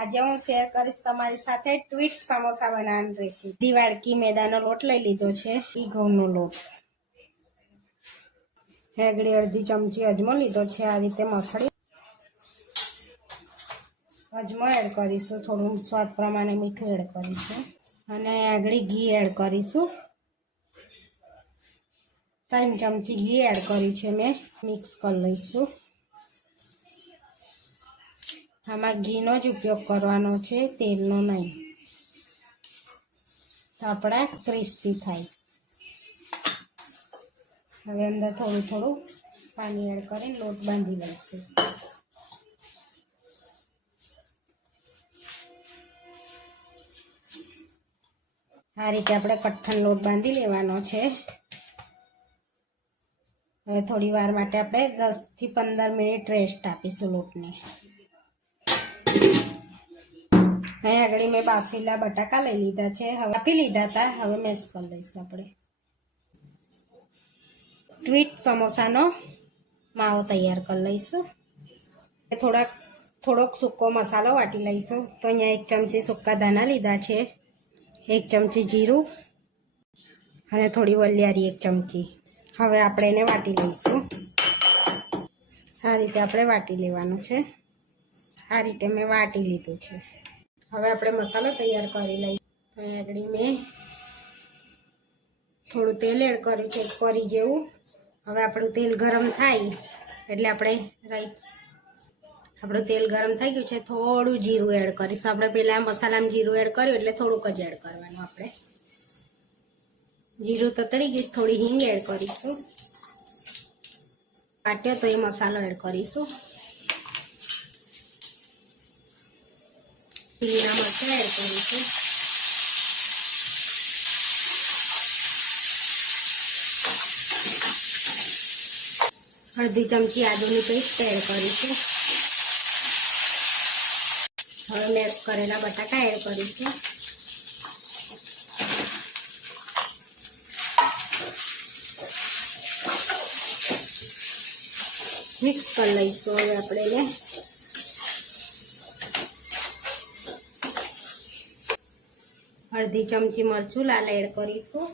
આજે હું શેર કરીશ તમારી સાથે ટ્વીટ સમોસા બનાવવાની રેસીપી। દિવાળકી મેદાનો લોટ લઈ લીધો છે, ઈ ઘઉંનો લોટ, હેગડી અડધી ચમચી અજમો લીધો છે। આ રીતે મસળી અજમો એડ કરીશું, થોડું સ્વાદ પ્રમાણે મીઠું એડ કરીશું અને આગળી ઘી એડ કરીશું। 3 ચમચી ઘી એડ કર્યું છે મેં, મિક્સ કરી લઈશું। આમાં ઘીનો જ ઉપયોગ કરવાનો છે, તેલનો નહીં, તો આપણા ક્રિસ્પી થાય। હવે અંદર થોડું થોડું પાણી એડ કરીને લોટ બાંધી લઈશું। આ રીતે આપણે કઠણ લોટ બાંધી લેવાનો છે। હવે થોડી વાર માટે આપણે 10 થી 15 મિનિટ રેસ્ટ આપીશું લોટને। અહીં આગળ મેં બાફેલા બટાકા લઈ લીધા છે, હવે બાફી લીધા હતા, હવે મેશ કરી લઈશું આપણે। ટ્વીટ સમોસાનો માવો તૈયાર કરી લઈશું। થોડોક સૂકો મસાલો વાટી લઈશું। તો અહીંયા 1 ચમચી સૂકા ધાણા લીધા છે, 1 ચમચી જીરું અને થોડી વલિયારી 1 ચમચી। હવે આપણે એને વાટી લઈશું। આ રીતે આપણે વાટી લેવાનું છે। આ રીતે મેં વાટી લીધું છે। હવે આપણે મસાલો તૈયાર કરી લઈએ। અહીં આગળ મેં થોડું તેલ એડ કર્યું છે, 1 કોરી જેવું। હવે આપણું તેલ ગરમ થાય એટલે આપણું તેલ ગરમ થઈ ગયું છે, થોડું જીરું એડ કરીશું। આપણે પહેલાં મસાલામાં જીરું એડ કર્યું એટલે થોડુંક જ એડ કરવાનું આપણે। જીરું તતડી ગયું, થોડી હિંગ એડ કરીશું। વાટ્યો તો એ મસાલો એડ કરીશું। લીલા મરચાં એડ કરીશું। અડધી ચમચી આદુની પેસ્ટ એડ કરીશું। હવે મેશ કરેલા બટાકા એડ કરીશું। મિક્સ કરી લઈશું। હવે આપણે એને અડધી ચમચી મરચું લાલ એડ કરીશું,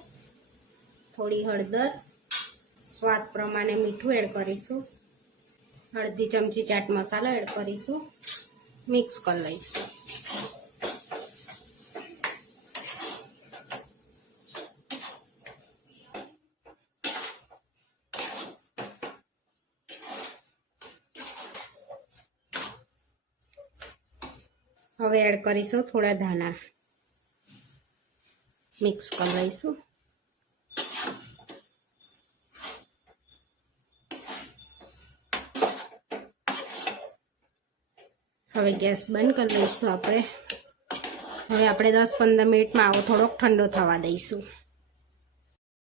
થોડી હળદર, સ્વાદ પ્રમાણે મીઠું એડ કરીશું, અડધી ચમચી ચાટ મસાલો એડ કરીશું, મિક્સ કરી લઈશું। હવે એડ કરીશું થોડા ધાણા, મિક્સ કરી લઈશું। હવે ગેસ બંધ કરી લઈશું આપણે। હવે આપણે 10-15 મિનિટ માવો થોડોક ઠંડો થવા દઈશું।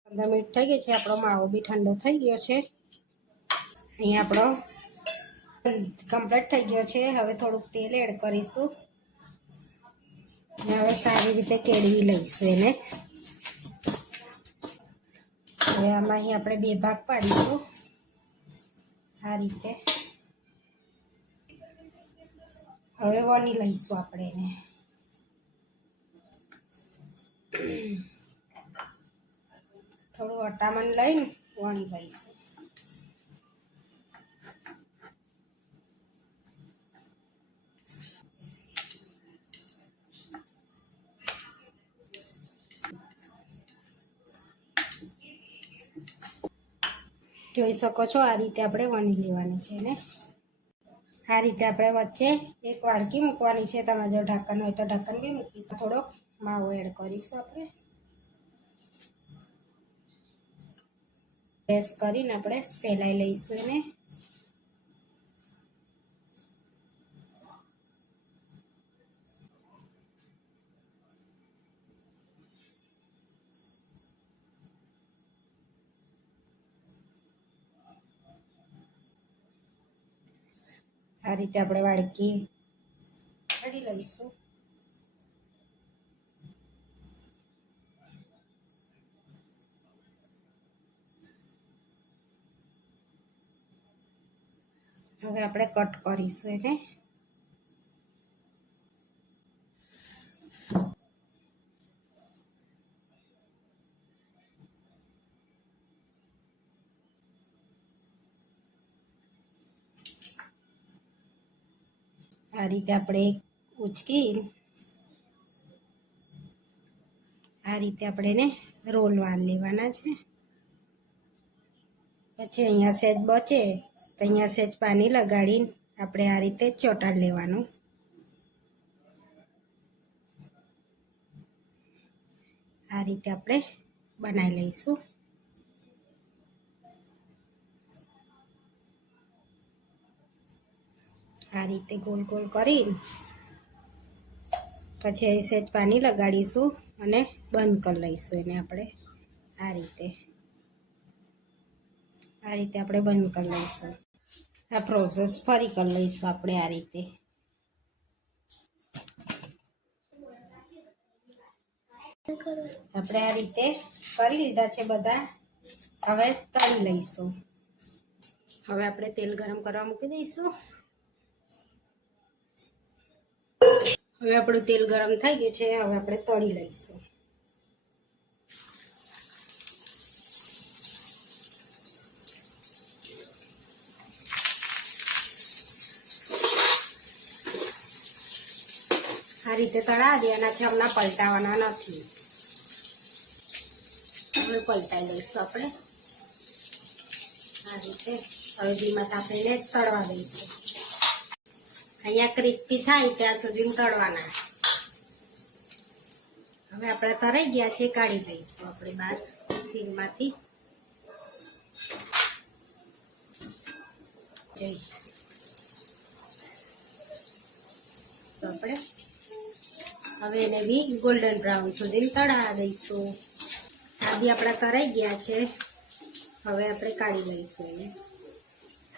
15 મિનિટ થઈ ગઈ છે, આપણો માવો બી ઠંડો થઈ ગયો છે। અહીં આપણો કમ્પ્લીટ થઈ ગયો છે। હવે થોડુંક તેલ એડ કરીશું, હવે સારી રીતે કેળવી લઈશું એને। હવે આમાં અહીં આપણે 2 ભાગ પાડીશું આ રીતે। હવે વણી લઈશું આપણે એને। થોડું અટામણ લઈને વણી લઈશું। જોઈ શકો છો આ રીતે આપણે વણી લેવાની છે ને। આ રીતે આપણે વચ્ચે એક વાડકી મૂકવાની છે, તમારે જો ઢાંકણ હોય તો ઢાંકણ બી મૂકીશું। થોડોક માવો એડ કરીશું આપણે, પ્રેસ કરીને આપણે ફેલાઈ લઈશું એને। આ રીતે આપણે વાડકી કાઢી લઈશું। હવે આપણે કટ કરીશું એને। રીતે આપણે ઉચકી આ રીતે આપણે એને રોલ વાર લેવાના છે. પછી અહીંયા સહેજ બચે તો અહીંયા સહેજ પાણી લગાડીને આપણે આ રીતે ચોંટાડી લેવાનું. આ રીતે આપણે બનાવી લઈશું. આ રીતે ગોલ ગોલ કરીને પછી અહીં સહેજ પાણી લગાડીશું અને બંધ કરી લઈશું એને આપણે આ રીતે આપણે બંધ કરી લઈશું. આ પ્રોસેસ ફરી કરી લઈશું આપણે આ રીતે. આપણે આ રીતે કરી લીધા છે બધા. હવે તળી લઈશું. હવે આપણે તેલ ગરમ કરવા મૂકી દઈશું. હવે આપણું તેલ ગરમ થઈ ગયું છે. હવે આપણે તળી લઈશું. આ રીતે તળા દેવાના છે, હમણાં પલટાવાના નથી. હવે પલટાઈ લઈશું આપણે આ રીતે. હવે ધીમા તાપીને તળવા દઈશું. અહીંયા ક્રિસ્પી થાય ત્યાં સુધી તળવાના. હવે આપણે તળાઈ ગયા છે, કાઢી દઈશું આપણે બહાર તેલમાંથી. આપણે હવે એને બી ગોલ્ડન બ્રાઉન સુધી તળવા દઈશું. આ બી આપણા તળાઈ ગયા છે. હવે આપણે કાઢી લઈશું એને.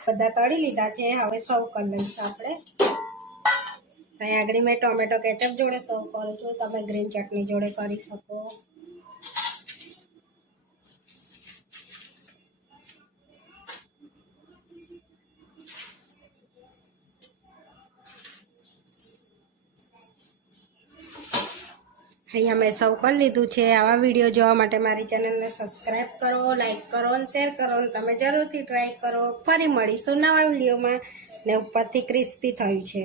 બધા તળી લીધા છે. હવે સર્વ કરી લઈશું આપણે. અહીંયા આગળ મેં ટોમેટો કેચઅપ જોડે સર્વ કરું છું. તમે ગ્રીન ચટણી જોડે કરી શકો. અહીંયા મેં સર્વ કરી લીધું છે. આવા વિડીયો જોવા માટે મારી ચેનલને સબસ્ક્રાઈબ કરો, લાઈક કરો અને શેર કરો. અને તમે જરૂરથી ટ્રાય કરો. ફરી મળીશું નવા વિડીયોમાં. ને ઉપરથી ક્રિસ્પી થયું છે.